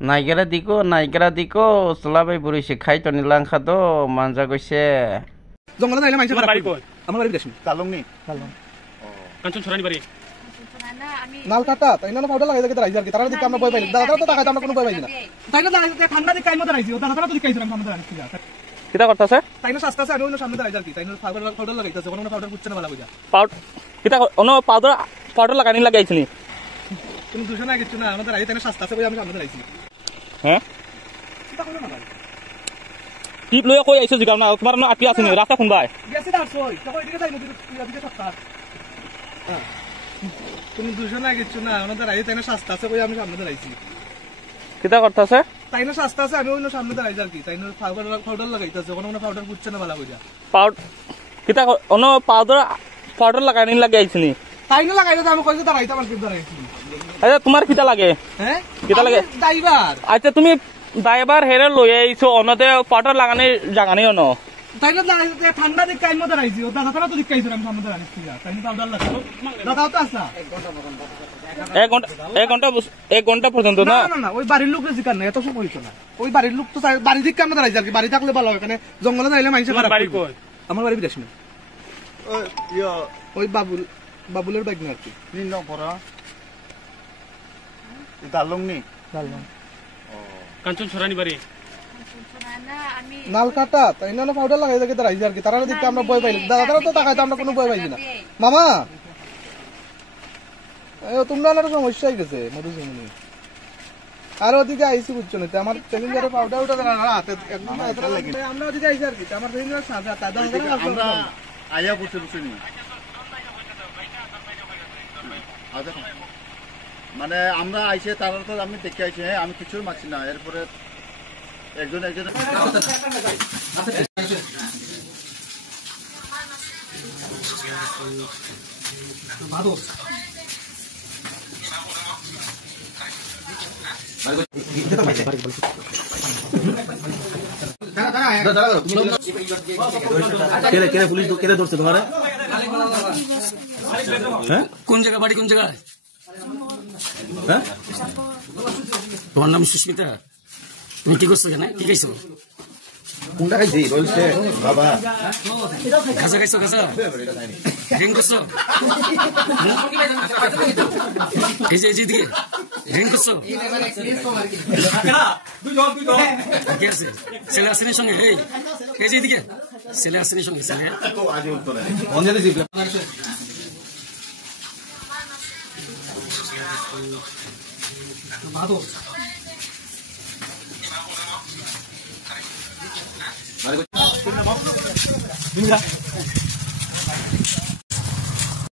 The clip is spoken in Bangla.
নাইকেরা দিকো চলাবাই বুড়িছে খাইতো নিলাংখা তো মানজা কইছে জঙ্গলে যাইলে মাইছে বাড়ি কই আমার বাড়ি দেশনি কালংনি কাঞ্চন ছড়ানি বাড়ি নাল কাটা তাই না পাউডার লাগাই দেখে রাইজ আর কি তারা দিকে আমরা ভয় পাই দাদা তো টাকা আমরা কোনো ভয় পাই না তাই না ঠান্ডা দিকে কাইমতে রাইছি দাদা তো দিকে কাইছিলাম আমরা রাইছি কিটা করতাছে তাই না সস্তা আছে আর সামনে রাইজ আর কি তাই না পাউডার লাগাইতাছে কোনো পাউডার পুচ্ছে না ভালো কইয়া কিটা পাউডার লাগানি লাগাইছিনি তুমি দুশো না কিছু না আমাদের রাইজ তাই না সস্তা আছে কই আমি সামনে রাইছি হ্যাঁ চিন্তা করো না ভাই টিপ লইয়া কই আইছো জিগাও না তোমার না আটকে আছে নি রাস্তা কোনবাই গেছে দাঁড় সই তো এদিকে যাই নদীর দিকে সস্তা হ্যাঁ তুমি দুশো না কিছু না আমাদের রাইজ তাই না সস্তা আছে কই আমি সামনে রাইছি কিটা করতাছে তাই না সস্তা আছে আমি ওই সামনে রাইজ আর কি তাই না পাউডার লাগাইতাছে কোনো পাউডার পুচ্ছে না ভালো কইয়া কিটা পাউডার লাগানি লাগাইছিনি তাই না লাগাইতাছে আমি কইছে দাঁড়াইতে আমার কি দাঁড়াইছি আচ্ছা তোমার কিটা লাগে হ্যাঁ কিটা লাগে ড্রাইভার আচ্ছা তুমি ড্রাইভার হেরে লই আইছো অনতে পাউডার লাগানি জাগানি অন তাই না ঠান্ডা দিক কাইম মতো রাইছি দাদা তো দিক কাইছিলাম আমি সামনে রাইছি তাই না পাউডার লাগাও দাদাও তো আসা এক ঘন্টা পর্যন্ত না না ওই বাড়ির লোক জিকার না এত সময় হইতো না ওই বাড়ির লোক তো বাড়ি দিক কাম রাইছি আর কি বাড়ি থাকলে ভালো হয়, এখানে জঙ্গলে যাইলে মানুষের বাড়ি কই আমার বাড়ি বিদেশ না ওই বাবুলের বাইক না আর কি নিন পড়া কালংনি কাঞ্চন ছড়ানি বাড়ি নাল কাটা তাই না পাউডার লাগাই দেখে রাইছি আর কি তারা দিকে আমরা ভয় পাই দাদা তো টাকা আমরা কোনো ভয় পাইছি না মামা তোমরা একটা সমস্যা হয়ে গেছে মধুসূমনি আর ওদিকে আইসি বুঝছো না আমার প্যাসেঞ্জারে পাউডার ওটা আমরা ওদিকে আইসি আর কি আমার প্যাসেঞ্জার সাজা আমরা আয়া বসে নি মানে আমরা আইসে তারা তো আমি দেখে আইছি হ্যাঁ আমি কিছুই মাছি না এরপরে একজন পুলিশ কেটে ধরছে তোমার কোন জায়গা বাড়ি কোন জায়গায় হ্যাঁ তোমার নাম সুস্মিতা তুমি কি করছো কেন কি খাইছো কোনটা খাইছি বলছে বাবা গাঁজা খাইছো গাঁজা ড্রিঙ্ক করছো এই যে দিকে ড্রিঙ্ক করছো কি আছে ছেলে আসেনি সঙ্গে এই যে দিকে ছেলে আসেনি সঙ্গে ছেলে ভালো